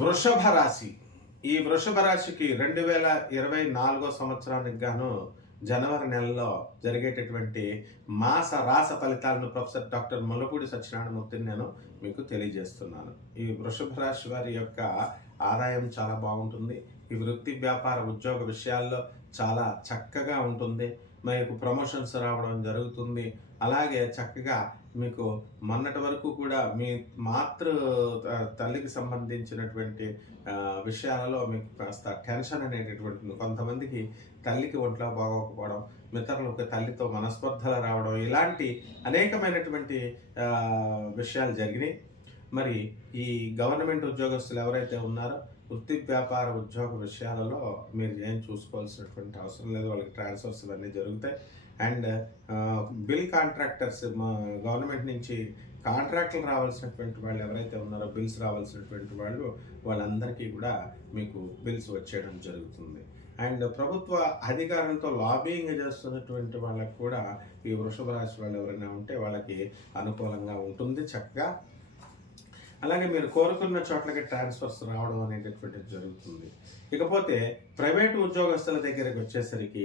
వృషభ రాశి. ఈ వృషభ రాశికి 2024 సంవత్సరానికి గాను జనవరి నెలలో జరిగేటటువంటి మాస రాస ఫలితాలను ప్రొఫెసర్ డాక్టర్ ముల్లపూడి సత్యనారాయణమూర్తిని నేను మీకు తెలియజేస్తున్నాను. ఈ వృషభ రాశి వారి యొక్క ఆదాయం చాలా బాగుంటుంది. ఈ వృత్తి, వ్యాపార, ఉద్యోగ విషయాల్లో చాలా చక్కగా ఉంటుంది. మీకు ప్రమోషన్స్ రావడం జరుగుతుంది. అలాగే చక్కగా మీకు మొన్నటి వరకు కూడా మీ మాతృ తల్లికి సంబంధించినటువంటి విషయాలలో మీకు కాస్త టెన్షన్ అనేటటువంటిది, కొంతమందికి తల్లికి ఒంట్లో బాగోకపోవడం, మిత్రులకు తల్లితో మనస్పర్ధలు రావడం, ఇలాంటి అనేకమైనటువంటి విషయాలు జరిగినాయి. మరి ఈ గవర్నమెంట్ ఉద్యోగస్తులు ఎవరైతే ఉన్నారో వృత్తి, వ్యాపార, ఉద్యోగ విషయాలలో మీరు ఏం చూసుకోవాల్సినటువంటి అవసరం లేదు. వాళ్ళకి ట్రాన్స్ఫర్స్ ఇవన్నీ జరుగుతాయి. అండ్ బిల్ కాంట్రాక్టర్స్, గవర్నమెంట్ నుంచి కాంట్రాక్టులు రావాల్సినటువంటి వాళ్ళు ఎవరైతే ఉన్నారో, బిల్స్ రావాల్సినటువంటి వాళ్ళందరికీ కూడా మీకు బిల్స్ వచ్చేయడం జరుగుతుంది. అండ్ ప్రభుత్వ అధికారులతో లాబింగ్ చేస్తున్నటువంటి వాళ్ళకి కూడా ఈ వృషభ రాశి వాళ్ళు ఎవరైనా ఉంటే వాళ్ళకి అనుకూలంగా ఉంటుంది చక్కగా. అలాగే మీరు కోరుకున్న చోట్లకి ట్రాన్స్ఫర్స్ రావడం అనేటటువంటిది జరుగుతుంది. ఇకపోతే ప్రైవేటు ఉద్యోగస్తుల దగ్గరికి వచ్చేసరికి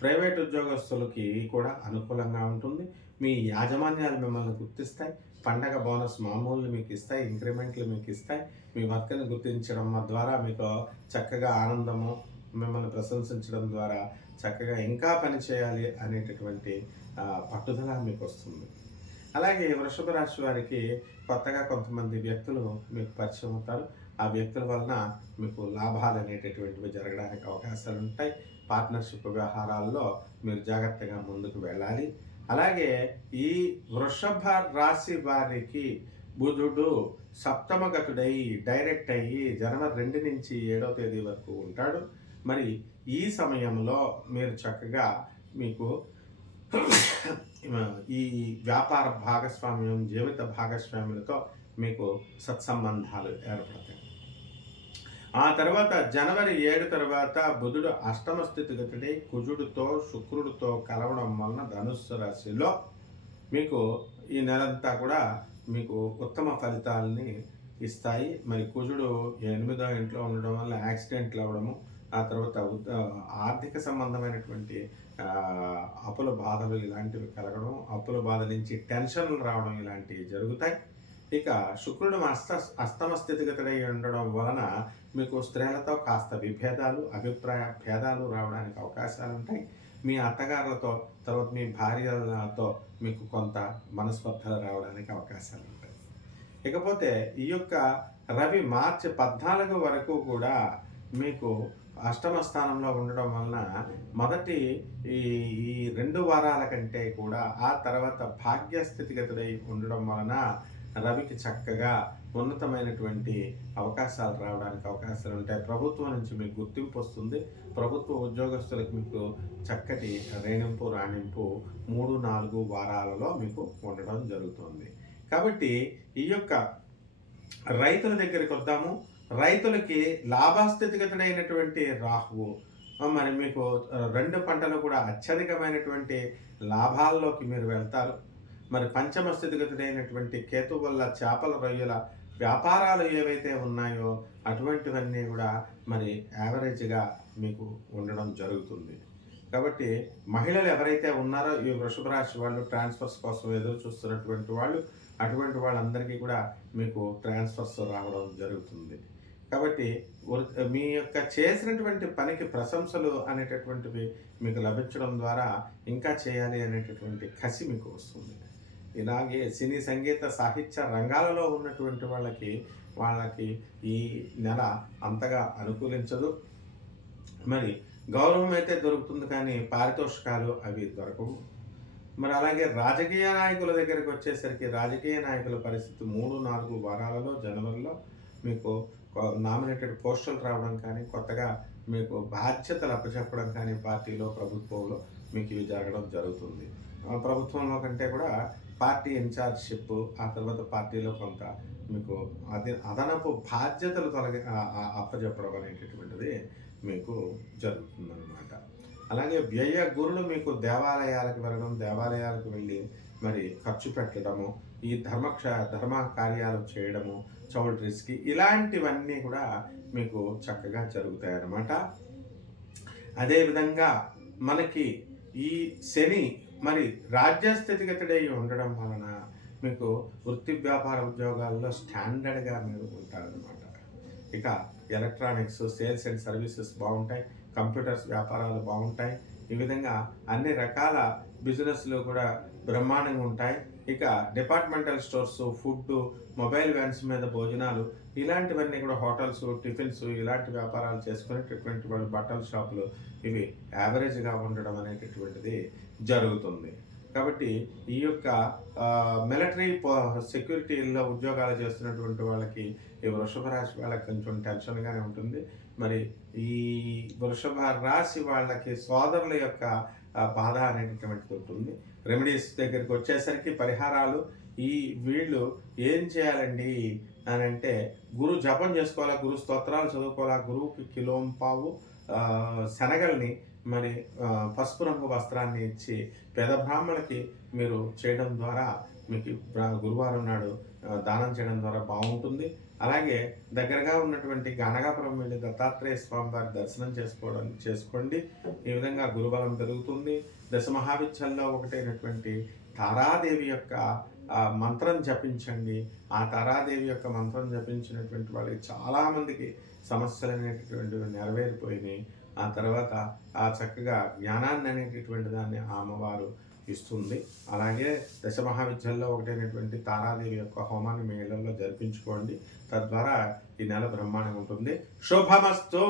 ప్రైవేట్ ఉద్యోగస్తులకి కూడా అనుకూలంగా ఉంటుంది. మీ యాజమాన్యాలు మిమ్మల్ని గుర్తిస్తాయి. పండగ బోనస్ మామూలు మీకు ఇస్తాయి, ఇంక్రిమెంట్లు మీకు ఇస్తాయి. మీ వర్క్ని గుర్తించడం ద్వారా మీకు చక్కగా ఆనందము, మిమ్మల్ని ప్రశంసించడం ద్వారా చక్కగా ఇంకా పని చేయాలి అనేటటువంటి పట్టుదల మీకు వస్తుంది. అలాగే వృషభ రాశి వారికి కొత్తగా కొంతమంది వ్యక్తులు మీకు పరిచయం అవుతారు. ఆ వ్యక్తుల వలన మీకు లాభాలు అనేటటువంటివి జరగడానికి అవకాశాలు ఉంటాయి. పార్ట్నర్షిప్ వ్యవహారాల్లో మీరు జాగ్రత్తగా ముందుకు వెళ్ళాలి. అలాగే ఈ వృషభ రాశి వారికి బుధుడు సప్తమగతుడై డైరెక్ట్ అయ్యి జనవరి 2 నుంచి 7వ తేదీ వరకు ఉంటాడు. మరి ఈ సమయంలో మీరు చక్కగా మీకు ఈ వ్యాపార భాగస్వామ్యం, జీవిత భాగస్వామ్యులతో మీకు సత్సంబంధాలు ఏర్పడతాయి. ఆ తర్వాత జనవరి 7 తర్వాత బుధుడు అష్టమ స్థితిగతుడై కుజుడితో, శుక్రుడితో కలవడం వలన ధనుస్సు రాశిలో మీకు ఈ నెలంతా కూడా మీకు ఉత్తమ ఫలితాలని ఇస్తాయి. మరి కుజుడు 8వ ఇంట్లో ఉండడం వల్ల యాక్సిడెంట్లు అవ్వడము, ఆ తర్వాత ఆర్థిక సంబంధమైనటువంటి అప్పుల బాధలు ఇలాంటివి కలగడం, అప్పుల బాధ నుంచి టెన్షన్లు రావడం ఇలాంటివి జరుగుతాయి. ఇక శుక్రుడు అష్టమ స్థితిగతుడై ఉండడం వలన మీకు స్త్రీలతో కాస్త విభేదాలు, అభిప్రాయ భేదాలు రావడానికి అవకాశాలు ఉంటాయి. మీ అత్తగారులతో, తర్వాత మీ భార్యలతో మీకు కొంత మనస్పర్ధలు రావడానికి అవకాశాలు ఉంటాయి. ఇకపోతే ఈ యొక్క రవి మార్చి 14 వరకు కూడా మీకు అష్టమ స్థానంలో ఉండడం వలన మొదటి ఈ 2 వారాల కంటే కూడా ఆ తర్వాత భాగ్యస్థితిగతుడై ఉండడం వలన రవికి చక్కగా ఉన్నతమైనటువంటి అవకాశాలు రావడానికి అవకాశాలు ఉంటాయి. ప్రభుత్వం నుంచి మీకు గుర్తింపు వస్తుంది. ప్రభుత్వ ఉద్యోగస్తులకు మీకు చక్కటి రేణింపు, రాణింపు 3-4 వారాలలో మీకు ఉండడం జరుగుతుంది. కాబట్టి ఈ యొక్క రైతుల దగ్గరికి వద్దాము. రైతులకి లాభస్థితిగతుడైనటువంటి రాహువు మరి మీకు 2 పంటలు కూడా అత్యధికమైనటువంటి లాభాల్లోకి మీరు వెళ్తారు. మరి పంచమ స్థితిగతుడైనటువంటి కేతు వల్ల చేపల, రొయ్యల వ్యాపారాలు ఏవైతే ఉన్నాయో అటువంటివన్నీ కూడా మరి యావరేజ్గా మీకు ఉండడం జరుగుతుంది. కాబట్టి మహిళలు ఎవరైతే ఉన్నారో ఈ వృషభ రాశి వాళ్ళు ట్రాన్స్ఫర్స్ కోసం ఎదురు చూస్తున్నటువంటి వాళ్ళు, అటువంటి వాళ్ళందరికీ కూడా మీకు ట్రాన్స్ఫర్స్ రావడం జరుగుతుంది. కాబట్టి మీ యొక్క చేసినటువంటి పనికి ప్రశంసలు అనేటటువంటివి మీకు లభించడం ద్వారా ఇంకా చేయాలి అనేటటువంటి కసి మీకు వస్తుంది. ఇలాగే సినీ, సంగీత, సాహిత్య రంగాలలో ఉన్నటువంటి వాళ్ళకి ఈ నెల అంతగా అనుకూలించదు. మరి గౌరవం అయితే దొరుకుతుంది, కానీ పారితోషికాలు అవి దొరకవు. మరి అలాగే రాజకీయ నాయకుల దగ్గరికి వచ్చేసరికి రాజకీయ నాయకుల పరిస్థితి 3-4 వారాలలో జనవరిలో మీకు నామినేటెడ్ పోస్టులు రావడం కానీ, కొత్తగా మీకు బాధ్యతలు అప్పచెప్పడం కానీ పార్టీలో, ప్రభుత్వంలో మీకు ఇవి జరగడం జరుగుతుంది. ప్రభుత్వంలో కంటే కూడా పార్టీ ఇన్ఛార్జ్షిప్, ఆ తర్వాత పార్టీలో కొంత మీకు అదనపు బాధ్యతలు అప్పచెప్పడం అనేటటువంటిది మీకు జరుగుతుందన్నమాట. అలాగే వ్యయ గురులు మీకు దేవాలయాలకు వెళ్ళడం, దేవాలయాలకు వెళ్ళి మరి ఖర్చు పెట్టడము ఈ ధర్మ కార్యాలు చేయడము, చౌల్ట్రీస్కి ఇలాంటివన్నీ కూడా మీకు చక్కగా జరుగుతాయి అన్నమాట. అదేవిధంగా మనకి ఈ శని మరి రాజ్యస్థితిగతుడై ఉండడం వలన మీకు వృత్తి వ్యాపార ఉద్యోగాల్లో స్టాండర్డ్గా మీరు ఉంటారనమాట. ఇక ఎలక్ట్రానిక్స్, సేల్స్ అండ్ సర్వీసెస్ బాగుంటాయి, కంప్యూటర్స్ వ్యాపారాలు బాగుంటాయి. ఈ విధంగా అన్ని రకాల బిజినెస్లు కూడా బ్రహ్మాండంగా ఉంటాయి. ఇక departmental stores, food, mobile vans మీద భోజనాలు ఇలాంటివన్నీ కూడా హోటల్స్, టిఫిన్స్ ఇలాంటి వ్యాపారాలు చేసుకునేటటువంటి వాళ్ళు బట్టల షాపులు ఇవి యావరేజ్గా ఉండడం అనేటటువంటిది జరుగుతుంది. కాబట్టి ఈ యొక్క మిలిటరీ సెక్యూరిటీల్లో ఉద్యోగాలు చేస్తున్నటువంటి వాళ్ళకి ఈ వృషభ రాశి వాళ్ళకి కొంచెం టెన్షన్గానే ఉంటుంది. మరి ఈ వృషభ రాశి వాళ్ళకి సోదరుల యొక్క బాధ అనేటటువంటిది ఉంటుంది. రెమెడీస్ దగ్గరికి వచ్చేసరికి పరిహారాలు వీళ్ళు ఏం చేయాలండి అని అంటే గురు జపం చేసుకోవాలా, గురు స్తోత్రాలు చదువుకోవాలా, గురువుకి కిలోంపావు శనగల్ని మరి పసుపు రంగు వస్త్రాన్ని ఇచ్చి పేద బ్రాహ్మణులకి మీరు చేయడం ద్వారా మీకు గురువారం నాడు దానం చేయడం ద్వారా బాగుంటుంది. అలాగే దగ్గరగా ఉన్నటువంటి గనగాపురం వెళ్ళి దత్తాత్రేయ స్వామి వారి దర్శనం చేసుకోండి. ఈ విధంగా గురుబలం పెరుగుతుంది. దశ మహావిద్యల్లో ఒకటైనటువంటి తారాదేవి యొక్క మంత్రం జపించండి. ఆ తారాదేవి యొక్క మంత్రం జపించినటువంటి వాళ్ళకి చాలామందికి సమస్యలు అనేటటువంటివి నెరవేరిపోయినాయి. ఆ తర్వాత ఆ చక్కగా జ్ఞానాన్ని అనేటటువంటి దాన్ని ఆ అమ్మవారు ఇస్తుంది. అలాగే దశ మహావిద్యల్లో ఒకటైనటువంటి తారాదేవి యొక్క హోమాన్ని మీ ఇళ్లలో జరిపించుకోండి. తద్వారా ఈ నెల బ్రహ్మాండంగా ఉంటుంది. శుభమస్తు.